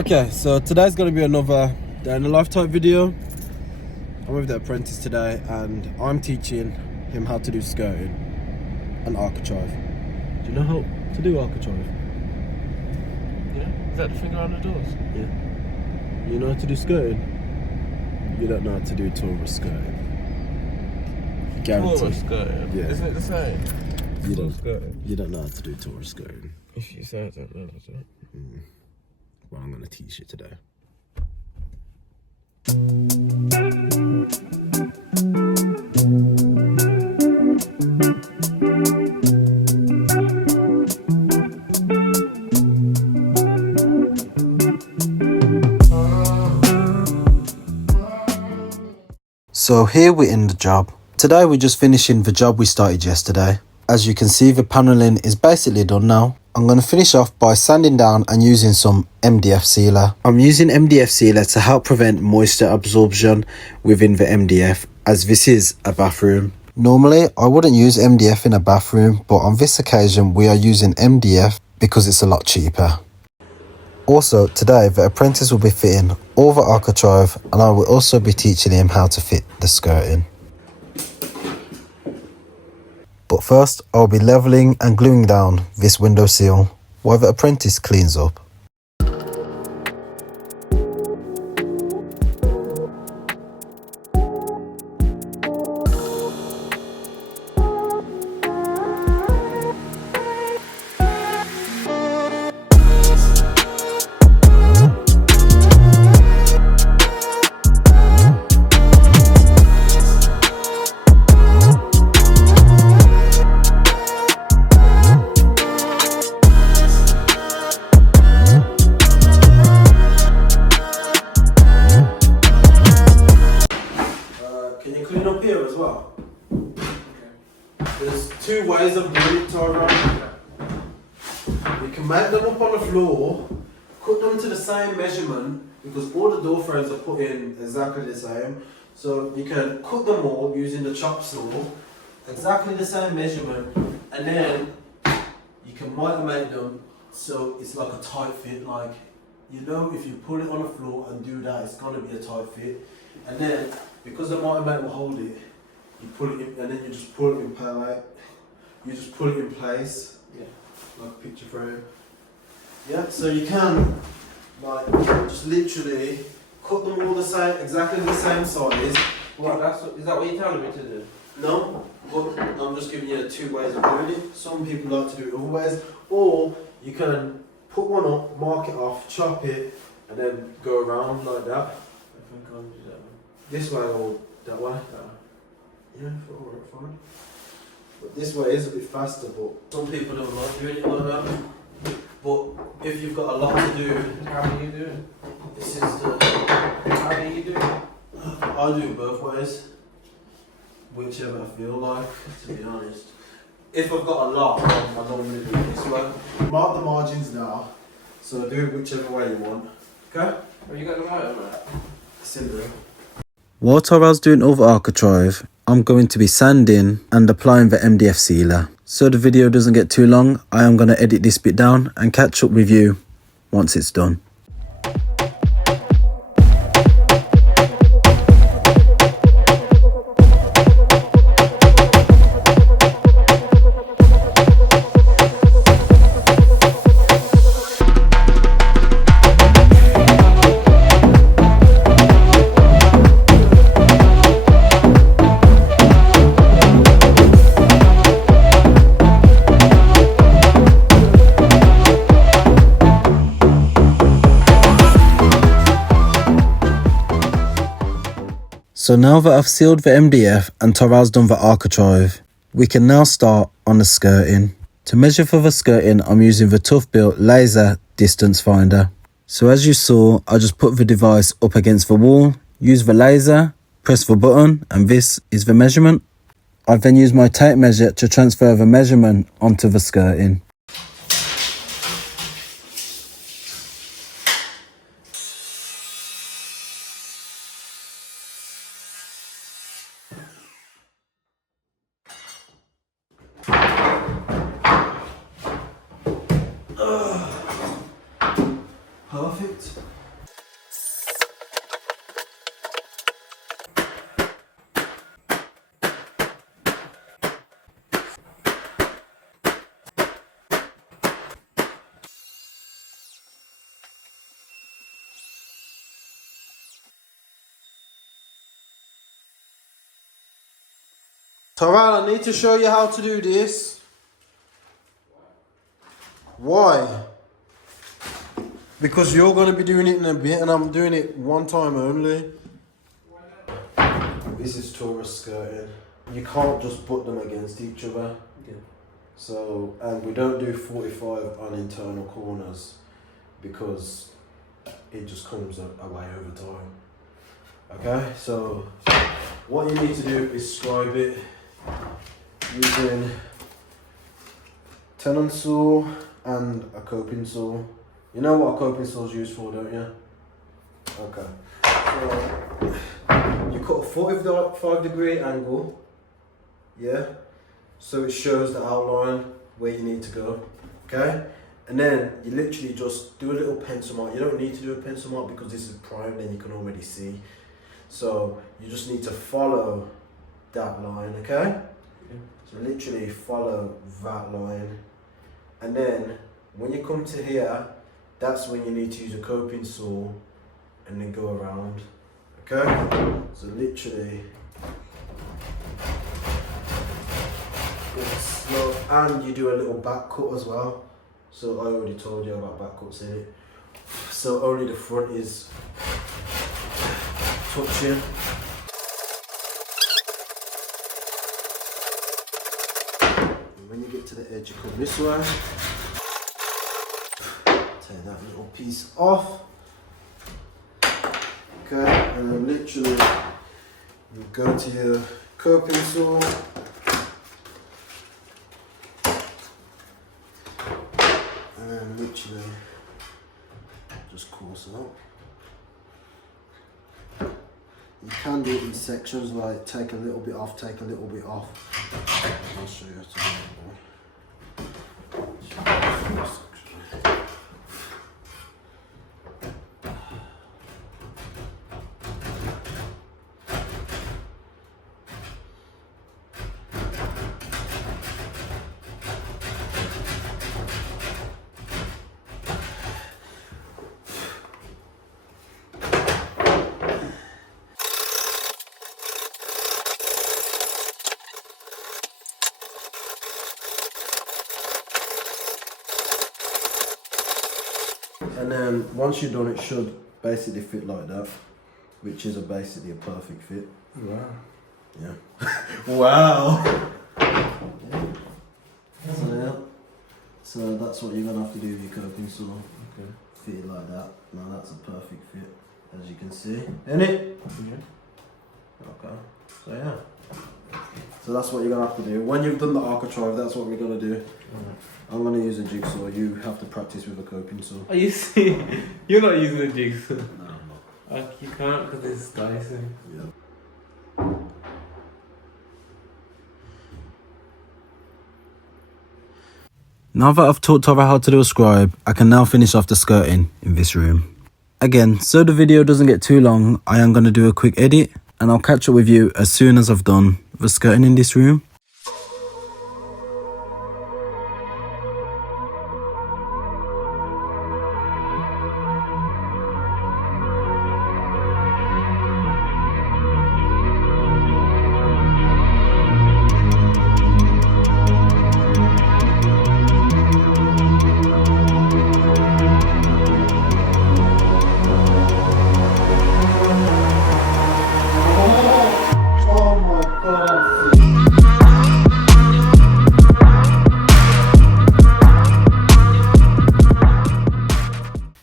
Okay, so today's going to be another day in the life type video. I'm with the apprentice today and I'm teaching him how to do skirting and architrave. Do you know how to do architrave? Yeah? Is that the thing around the doors? Yeah. You know how to do skirting? You don't know how to do tourist skirting. Guaranteed. Tourist skirting? Yeah. Isn't it the same? You don't know how to do tourist skirting. If you say I don't realise it. Well, I'm going to teach you today. So here we're in the job. Today we're just finishing the job we started yesterday. As you can see, the paneling is basically done now. I'm going to finish off by sanding down and using some MDF sealer. I'm using MDF sealer to help prevent moisture absorption within the MDF, as this is a bathroom. Normally I wouldn't use MDF in a bathroom, but on this occasion we are using MDF because it's a lot cheaper. Also today the apprentice will be fitting all the architrave and I will also be teaching him how to fit the skirting. But first, I'll be levelling and gluing down this window sill while the apprentice cleans up. Can you clean up here as well? Okay. There's two ways of doing it, Tyrone. You can make them up on the floor, cut them to the same measurement, because all the door frames are put in exactly the same. So you can cut them all using the chop saw, exactly the same measurement, and then you can make them so it's like a tight fit. Like, you know, if you put it on the floor and do that, it's gonna be a tight fit. And then, because the motor will hold it, you put it in, and then you just pull it in place. You just pull it in place, yeah, like a picture frame. Yeah, so you can, like, just literally cut them all the same, exactly the same size. What, is that what you're telling me to do? No, but I'm just giving you two ways of doing it. Some people like to do it other ways, or you can put one up, mark it off, chop it, and then go around like that. I think I'll do that one. This way or that way? Yeah, alright, fine. But this way is a bit faster, but some people don't like doing it like that. But if you've got a lot to do, How do you do it? this is the... How do you do it? I do it both ways. Whichever I feel like, to be honest. If I've got a lot, I normally do it this way. Mark the margins now, so do it whichever way you want. Okay? Have you got the right on that? It's in there. While Tyrell's doing all the architrave, I'm going to be sanding and applying the MDF sealer. So the video doesn't get too long, I am going to edit this bit down and catch up with you once it's done. So now that I've sealed the MDF and Tyrell's done the architrave, we can now start on the skirting. To measure for the skirting, I'm using the Tough Built laser distance finder. So as you saw, I just put the device up against the wall, use the laser, press the button, and this is the measurement. I then use my tape measure to transfer the measurement onto the skirting. Perfect. Taral, I need to show you how to do this. Why? Because you're going to be doing it in a bit and I'm doing it one time only. This is tourist skirting. You can't just put them against each other. Yeah. So, and we don't do 45 on internal corners because it just comes away over time. Okay, so what you need to do is scribe it using tenon saw and a coping saw. You know what a coping saw is used for, don't you? Okay. So you cut a 45-degree angle, yeah? So it shows the outline where you need to go, okay? And then you literally just do a little pencil mark. You don't need to do a pencil mark because this is prime, then you can already see. So you just need to follow that line, okay? So literally follow that line. And then when you come to here, that's when you need to use a coping saw and then go around, okay? So literally, it's slow, and you do a little back cut as well. So I already told you about back cuts in it. So only the front is touching. And when you get to the edge, you come this way. Take that little piece off. Okay, and then literally you go to your coping saw. And then literally just course it up. You can do it in sections, like take a little bit off, take a little bit off. I'll show you how to do it. And then once you're done, it should basically fit like that, which is basically a perfect fit. Wow. Yeah. Wow. Yeah. So that's what you're gonna have to do with your coping saw. Okay. Fit it like that. Now that's a perfect fit, as you can see. Isn't it? Yeah. Okay. So yeah. So that's what you're gonna have to do. When you've done the architrave, that's what we're gonna do. I'm gonna use a jigsaw. You have to practice with a coping saw. Are you see? You're not using a jigsaw. No, I'm not. You can't because it's dicing. Yeah. Now that I've taught Tara how to do a scribe, I can now finish off the skirting in this room. Again, so the video doesn't get too long, I am going to do a quick edit and I'll catch up with you as soon as I've done the skirting in this room.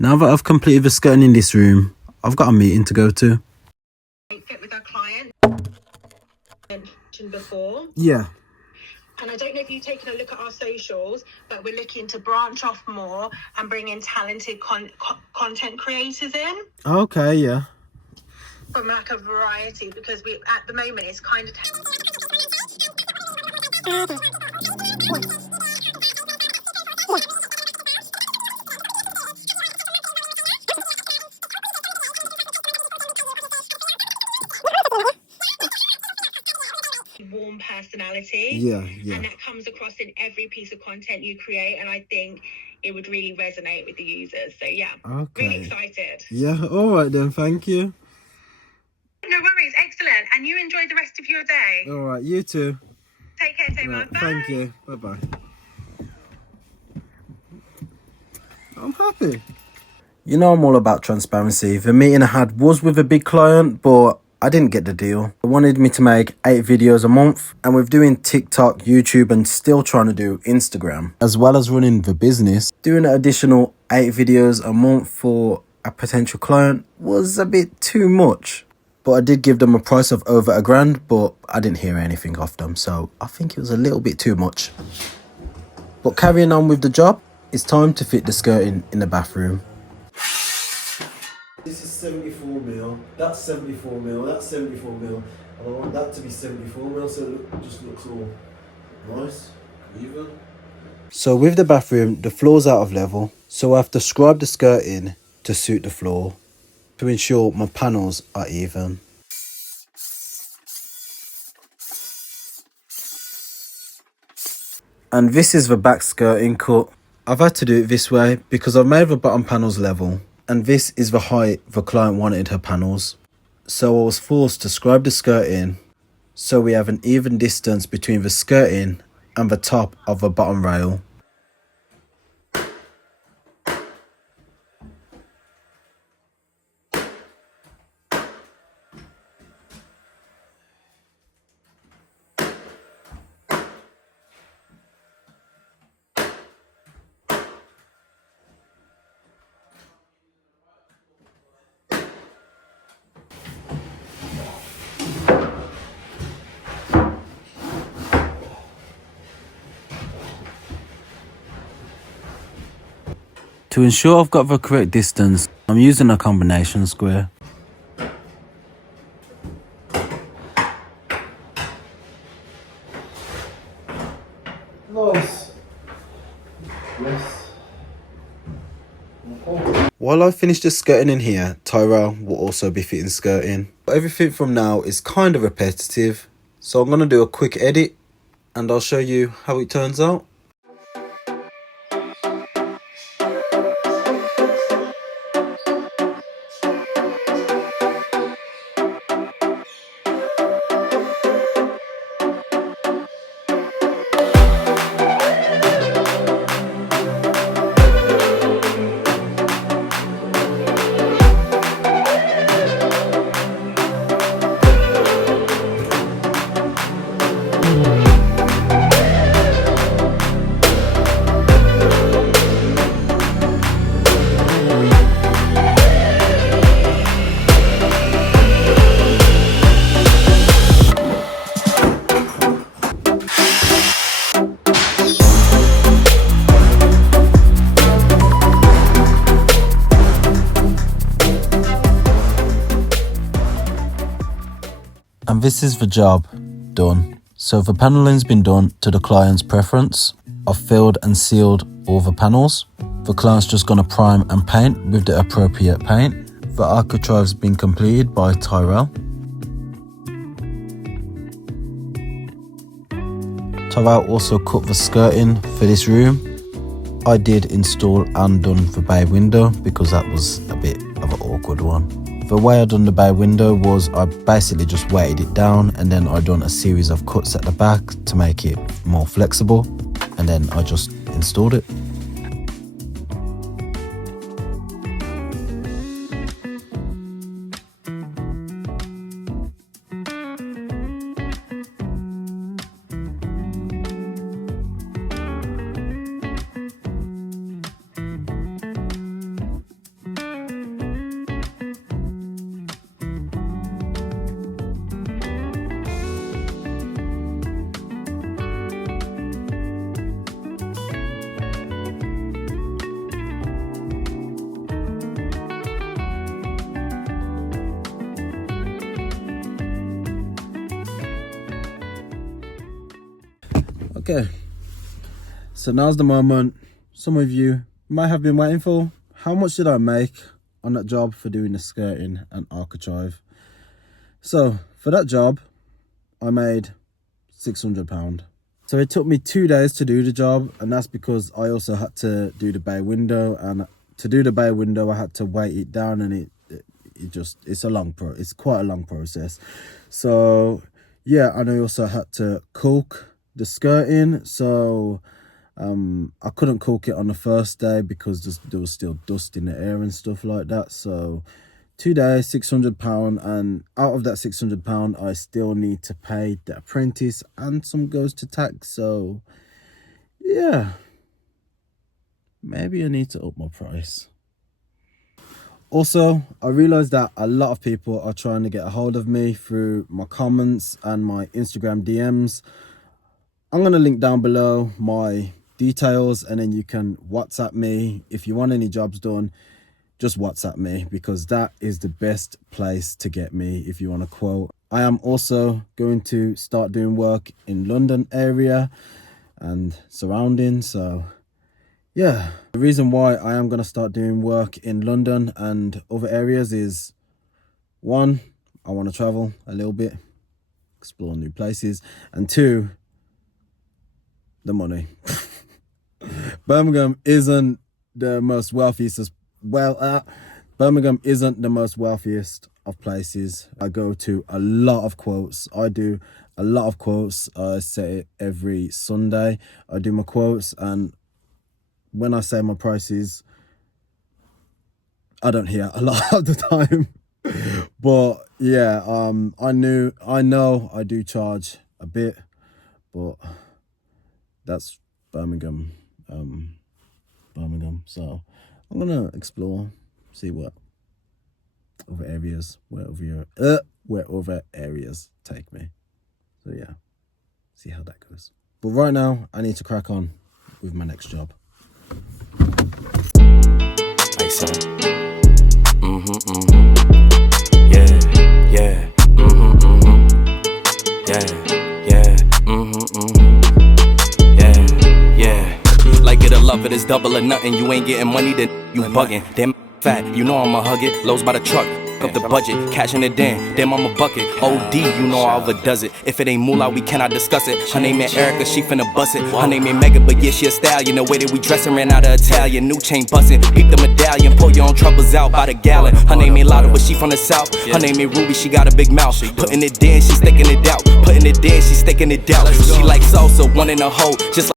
Now that I've completed the skirting in this room, I've got a meeting to go to. Fit with our client mentioned before. Yeah. And I don't know if you've taken a look at our socials, but we're looking to branch off more and bring in talented content creators in Okay, yeah. from like a variety, because we at the moment it's kind of warm personality. Yeah. And that comes across in every piece of content you create, and I think it would really resonate with the users. So yeah, Okay. really excited. Yeah, alright then, thank you. No worries, excellent. And you enjoy the rest of your day. Alright, you too. Take care, Tamar. Right, Bye. thank you. Bye-bye. I'm happy. You know I'm all about transparency. The meeting I had was with a big client, but I didn't get the deal. They wanted me to make 8 videos a month, and with doing TikTok, YouTube, and still trying to do Instagram, as well as running the business, doing an additional 8 videos a month for a potential client was a bit too much. But I did give them a price of over £1,000, but I didn't hear anything off them, so I think it was a little bit too much. But carrying on with the job, it's time to fit the skirting in the bathroom. This is 74 mil, that's 74 mil, that's 74 mil, and I want that to be 74 mil so it just looks all nice, even. So with the bathroom, the floor's out of level, so I have to scribe the skirting to suit the floor to ensure my panels are even. And this is the back skirting cut. I've had to do it this way because I've made the bottom panels level, and this is the height the client wanted her panels. So I was forced to scribe the skirting so we have an even distance between the skirting and the top of the bottom rail. To ensure I've got the correct distance, I'm using a combination square. Nice. Yes. While I finish the skirting in here, Tyrell will also be fitting skirting. But everything from now is kind of repetitive, so I'm going to do a quick edit and I'll show you how it turns out. And this is the job done. So the panelling's been done to the client's preference. I've filled and sealed all the panels. The client's just gonna prime and paint with the appropriate paint. The architrave's been completed by Tyrell. Tyrell also cut the skirting for this room. I did install and done the bay window because that was a bit of an awkward one. The way I done the bay window was I basically just weighted it down and then I done a series of cuts at the back to make it more flexible, and then I just installed it. Okay, so now's the moment some of you might have been waiting for. How much did I make on that job for doing the skirting and architrave? So for that job, I made £600. So it took me 2 days to do the job, and that's because I also had to do the bay window, and to do the bay window I had to weight it down, and it's quite a long process. So yeah, and I also had to caulk the skirting. So I couldn't cook it on the first day because there was still dust in the air and stuff like that. So 2 days, £600, and out of that £600 I still need to pay the apprentice, and some goes to tax. So yeah, maybe I need to up my price. Also, I realized that a lot of people are trying to get a hold of me through my comments and my Instagram DMs. I'm going to link down below my details, and then you can WhatsApp me. If you want any jobs done, just WhatsApp me, because that is the best place to get me if you want a quote. I am also going to start doing work in London area and surrounding. So yeah, the reason why I am going to start doing work in London and other areas is, one, I want to travel a little bit, explore new places, and two, the money. Birmingham isn't the most wealthiest, Birmingham isn't the most wealthiest of places. I go to a lot of quotes. I do a lot of quotes. I say it every Sunday. I do my quotes, and when I say my prices, I don't hear a lot of the time. But yeah, I know I do charge a bit, but that's Birmingham. So I'm gonna explore, see what other areas, where other areas take me. So yeah, see how that goes. But right now, I need to crack on with my next job. Hey son. Yeah, yeah. Yeah, yeah. Like it or love it, it's double or nothing. You ain't getting money, then you bugging. Damn fat, you know I'ma hug it. Lows by the truck, up the budget, cashing it in. Damn, I'm a bucket. OD, you know I overdoes it. If it ain't moolah, we cannot discuss it. Her name ain't Erica, she finna bust it. Her name ain't Megan, but yeah, she a stallion. The way that we dressin' ran out of Italian. New chain bustin', beat the medallion. Pour your own troubles out by the gallon. Her name ain't Lotta, but she from the south. Her name ain't Ruby, she got a big mouth. Putting it in, she sticking it out. Putting it in, she sticking it out. She like salsa, one in a hole, just like